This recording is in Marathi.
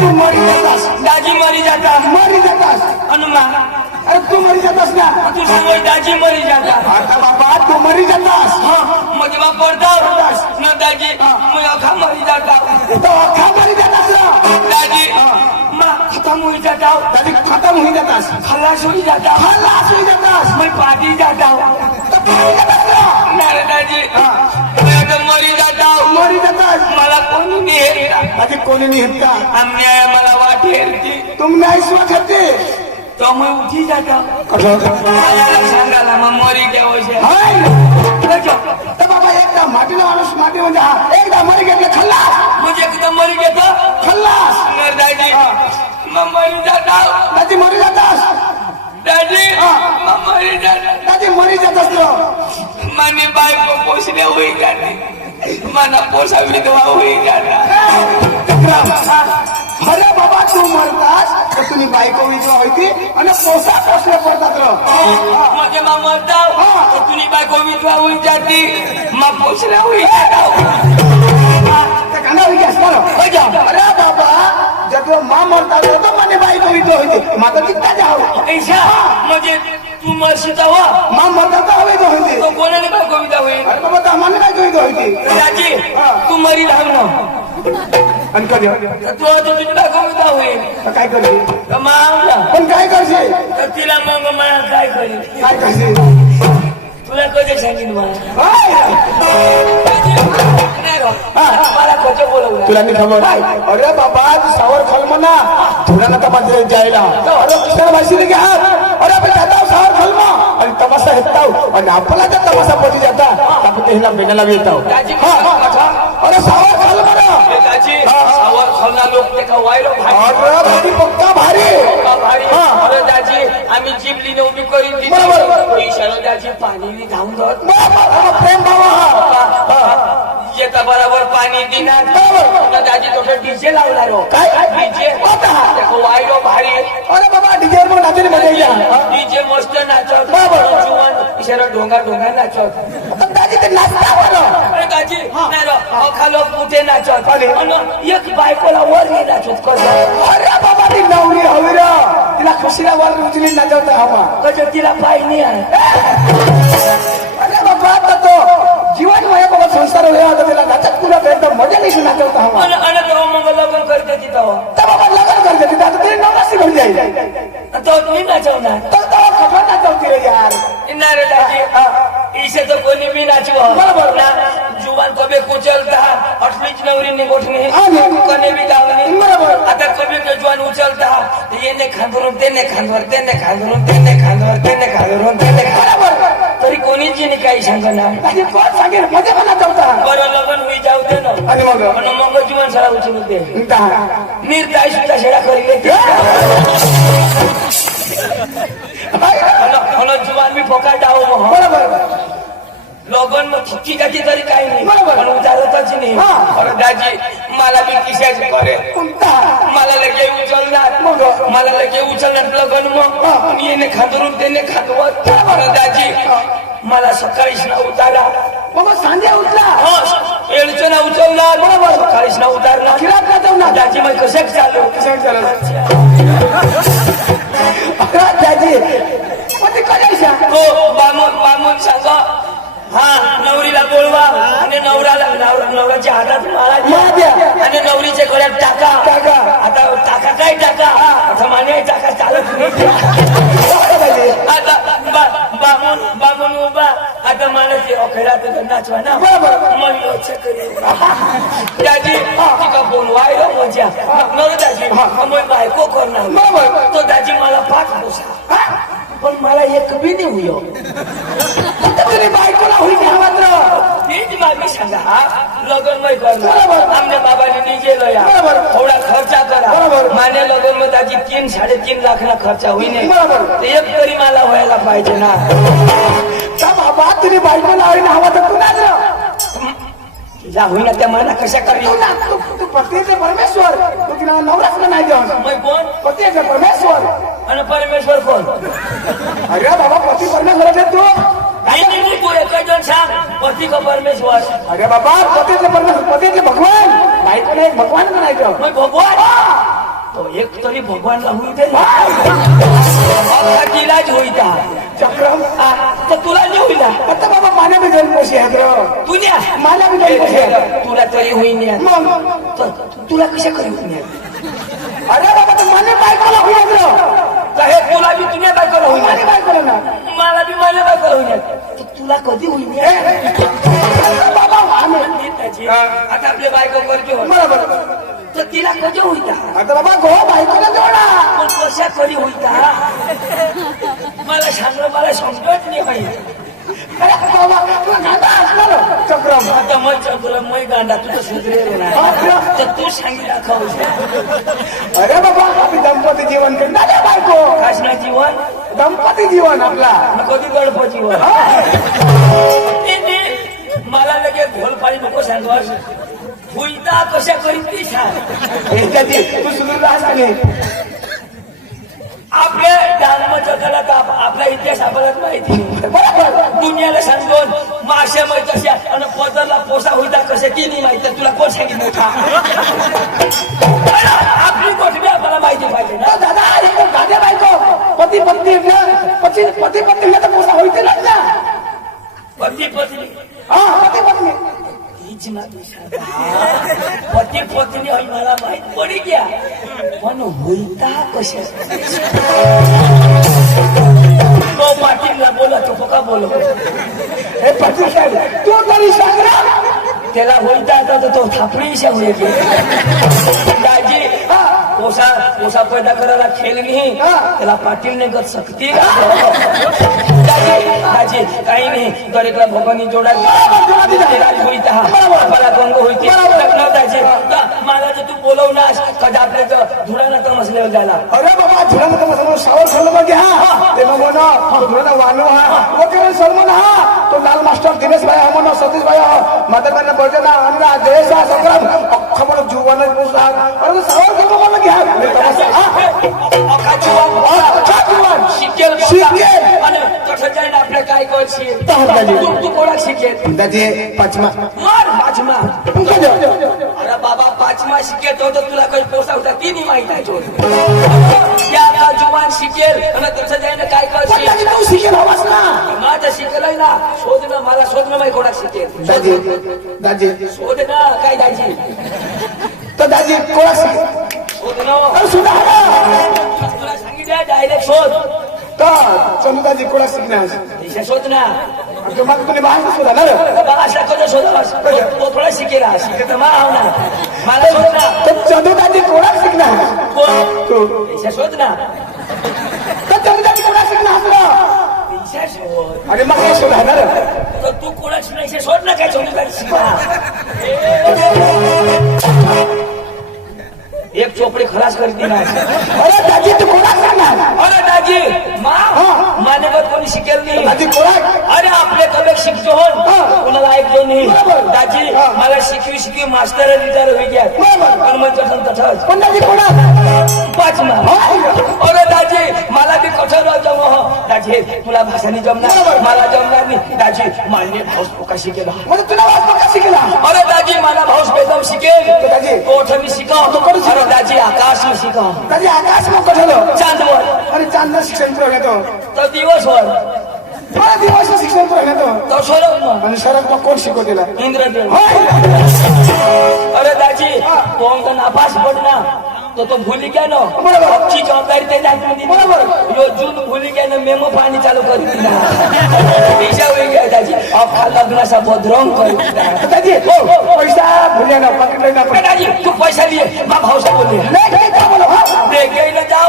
तू मरी जातास दाजी मरी जाता मरी जातास हनुमान अरे तू मरी जातास ना तू सांगो दाजी मरी जाता आता बाबा तू मरी जातास मग जेव्हा पडता ना दाजी मग अखा मरी जाता तो अख्खा मरी जातास ना दाजी मग खतम होई जाता दादी खत्म होई जातास खलास होई जाता खलास होई जातास मैं पार्टी जाता तो मरी जातास ना नाही दाजी मैं आता मरी जाता मरी जातास मला कोणी नाही हेरता दादी कोणी नाही हेरता आमने मला वाट हेरती तुम नाही स्वाद करते तो मैं उठी जाता कसं सांगायला मग मरी घ्यावं हाय तर बाबा एकदा मातीला माणूस माती म्हणजे हा एकदा मरी घेतलं खल्लास म्हणजे एकदम मरी घेतो खल्लास न दाजी मग मरी जाता दादी मरी जातास दाजी मग मरी जाता दादी मरी जातास तो माने बायको पोसणे होई जाते मला पोसा विधवा होई जाता अरे बाबा तू मरतास तर तुम्ही बायको विधवा होती आणि पोसा पोसले पडतात म्हणजे मग मरता तुम्ही बायको विधवा होई जाती मग पोसण्या होई जाता गाणं होई अरे बाबा जब मा मरता तो माने बायको विधवा होती माझा कितना जाओ ऐसा म्हणजे तू मरशील हवा मा मरता तर हवे तो होती तो कोणाने बायको विधवा होईल अरे बाबा तर आम्हाला काय विधवा होती दाजी तू मरी राहू ना आणि कधी तू तुझी बायको विधवा होईल तर काय करते मावला पण काय करशील तर तिला मग मला काय करेल काय करशील तुला कधी सांगेन मला मला खोटं बोलवलं तुला मी खबर अरे बाबा तू सावर खाल म्हणा तुला नका माझे जायला अरे दुसऱ्या भाषेने घ्या अरे आपण जाता सावर खाल आणि तमाशा हेताव आणि आपला जर तमाशा पटी जाता आपण त्याला मेनाला येताव अरे सावर खाल म्हणा दाजी सावर खालना लोक ते का वायरो अरे भारी पक्का भारी अरे दाजी आम्ही जिबलीने उभी करीन ईशाला दाजी पाणी धावून जात प्रेम बाबा येता बरोबर पाणी दिनार दाजी तो डीजे लावणार काय डीजे वायरो भारी अरे बाबा डीजे मग नाचले मजा डीजे मस्त नाचत जुवन इशारा ढोंगा ढोंगा नाचत दादी ते नाचता बरं अरे दाजी नाही रो अखा लोक कुठे नाचत आणि एक बायकोला वर नाही नाचत कसं अरे बाबा ती नवरी हवी रा तिला खुशीला वर उचली नाचवता हवा कसं तिला पाय नाही आहे अरे बाबा आता तो जीवन माझ्या बाबा संसार होता तिला नाचत पुरा एकदम मजा नाही नाचवता हवा आणि तेव्हा मग लग्न करते तिथं तर बाबा लग्न करते तिथे आता तरी नवराशी घेऊन जाईल तो तुम्ही नाचवणार तर तेव्हा खबर नाचवते रे यार नाही रे दाजी इसे तो कोणी बी नाचव बरोबर ना जुवान कबे कुचलता अठलीच नवरी ने गोठणे कने बी गावणे बरोबर आता कबे के जुवान उचलता येने खांदरून तेने खांदवर तेने खांदरून तेने खांदवर तेने खांदरून तेने बरोबर तरी कोणीच नाही काही सांगणार आणि कोण सांगेल मजा पण नाचवता बरं लग्न होई जाऊ दे ना आणि मग आणि मग जुवान सरा उचलू दे निर्दाय सुद्धा शेडा करी घेते जुवान मी फोका जाऊ बरोबर लोगन मग ठिकी जाती तरी काही नाही बरोबर. पण उचालतच नाही अरे दाजी मला बी किशाच करे मला लगे उचलणार मला लगे उचलणार लगन मग येणे खांदरून त्याने खांदवत अरे दाजी मला सकाळीच ना उतारा बाबा सांध्या उठला एडचं ना उचलणार बरोबर सकाळीच ना उतारणार फिरात नाचवणार दाजी मग कशाक चालू दाजी मग ते करायच्या तो बामून सांगा हा नवरीला बोलवा आणि नवऱ्याच्या हातात माळा द्या आणि नवरीच्या गळ्यात टाका आता टाका काय टाका आता माने टाका चालत नाही आता बामून उभा आता मानस अखेरात नाचवा ना मग दाजी तिका बोलवायला मजा नव दाजी मग बायको करणार तो दाजी मला पाठ पोसा पण मला एक बी नाही हुयो तुम्ही बायकोला होईल मात्र तीच मागणी सांगा लगन मै करणार आमने बाबाने निजे लया थोडा खर्चा करा माने लगन मध्ये दाजी 3-3.5 लाख ना खर्चा होईने एक तरी मला व्हायला पाहिजे ना बाबा तुम्ही बायकोला होईल हवा तर कुणाच जा होईना त्या मला कशा करी तू पतीचे परमेश्वर तू तिला नवराच नाही देऊन मग कोण पतीचे परमेश्वर आणि परमेश्वर कोण अरे बाबा पती परमेश्वर तू नाही तू एक जण सांग पती का परमेश्वर अरे बाबा पतीचे परमेश्वर पतीचे भगवान बायकोने भगवान नाही देऊ मग भगवान तो एक तरी भगवानला होई दे ना तिलाच होईता चक्रम तर तुला नाही होईना आता बाबा मान्या बी दोन पोशी आहेत र तुझ्या मला बी दोन पोशी आहेत तुला तरी होईन मग तुला कशा करी होईन अरे बाबा तर मान्य बायकोला होईल र हे तुला बी तुझ्या बायकोला होईन मान्य बायकोला ना मला बी माझ्या बायकोला होईन तुला कधी होईन बाबा आम्ही आता आपल्या बायको करतो बरोबर तर तिला कधी होईता आता बाबा गो बायकोला जोडा पण कशा कधी होईता मला सांगलं मला समजत नाही माहिती अरे बाबा तुला गाता असणार चक्रम आता मग चकुला मै गांडा तू तर सुधरेल ना तर तू सांगी दाखव अरे बाबा आम्ही दंपती जीवन करणार रे बायको काशना जीवन दंपती जीवन आपला कधी गळप जीवन मला लगेच घोलपाळी नको सांगवास भुईता कशा करीत ती सांग ह्याच्यात तू सुधरून राहस का नाही आपल्या धर्म जगाला आपला इतिहास आपल्याला माहिती बरोबर दुनियाला सांगतो माश्या माहित अशा आणि पदरला पोसा होईता कशा की नाही माहिती तुला कोण सांगितलं का आपली गोष्टी आपल्याला माहिती पाहिजे ना दादा अरे गाद्या बायको पती पत्नी पती पत्नी तर पोसा होईल ना पती पत्नी हा पती पत्नी हीच माझी पती पत्नी होई मला माहित पडी गया पण होईता कशा तो पाटीलला बोला तो का बोल हे पती साहेब तू तरी सांग ना त्याला होईता आता तर तो थापडीशा होईल दाजी पोसा पैदा करायला खेळ नाही त्याला पाटीलने गत सक्ती दाजी काही नाही दरेकला भगवानी जोडा होईता आपल्याला गंग होईते दाजी मला जर तू बोलवणार कधी आपल्या धुळाला तमसल्यावर जायला अरे बाबा धुळाला तमसल्यावर सावर खाल्लं बघ हा ते मग म्हणा धुळाला वानो हा वगैरे सलमान हा तो लाल मास्टर दिनेश भाई हा म्हणा सतीश भाई हा म्हातारपणा बळजना आमरा जयेश हा संग्राम अख्खा म्हणून जीवनात पोचला अरे सावर खाल्लं मला घ्या शिकेल आणि कसं जाईल आपल्या काय करशील तू कोणा शिकेल दादी पाचमा मार पाचमा अरे बाबा पाचमा शिकेल तर तुला काही पोसा होता ती नाही माहित आहे त्या का जुवान शिकेल आणि कसं जाईल काय करशील तू शिकेल हवास ना माझं शिकलंय ना शोधणं मला शोधणं माहिती कोणा शिकेल दादी शोधणं काय दाजी तर दादी कोणा शिकेल शोधणं सुद्धा तुला सांगितलं डायरेक्ट शोध तर चंदू दादी कोणा शिकणार शोध ना तुम्हाला तुम्ही बाहेर सुद्धा ना बाबा असा कधी शोधा तो थोडा शिकेला शिकत मा ना मला शोध ना तर चंदू दादी कोणा शिकणार कोण शोध ना तर चंदू दादी कोणा शिकणार शोध अरे मग काय शोधणार तर तू कोणाच नाही शोध ना काय शोध शिका एक चोपडी खलास करते ना अरे दादी तू कोणा सांगणार अरे दाजी मानेवर कोणी शिकेल नाही दादी कोणा अरे आपले कमी शिकतो हो कोणाला ऐकतो नाही दाजी मला शिकवी मास्टर रिटायर होई गया पण मग कसं तसंच पण दादी कोणा पाचमा अरे दाजी मला बी कठोर जम दाजी तुला भाषानी जमणार मला जमणार नाही दाजी मान्य भाऊस पोका शिकेला म्हणजे तुला वाचपा शिकला अरे दाजी मला भाऊस बेदम शिकेल दाजी कोठ मी शिकव अरे दाजी आकाश में शिकव दादी आकाश मग कठलं चांदवर अरे चांद शिक्षण पुरवलं येतो तर दिवसभर मला दिवस शिक्षण पुरवलं येतो तो सोडव मग आणि शरद मग कोण शिकवतेला इंद्रदेव अरे दाजी तो अंक नापास पडना तो भूली क्या नो की जवाबदारी त्याच्या हातमध्ये यो जून भूली क्या ना मेमो पाणी चालू करू दिला दाजी अख्खा लग्नाचा बदरंग करू दादी पैसा भुल्या ना पकडले ना दाजी तू पैसा लिए मा भाऊसा बोलले नाही काय बोला जाओ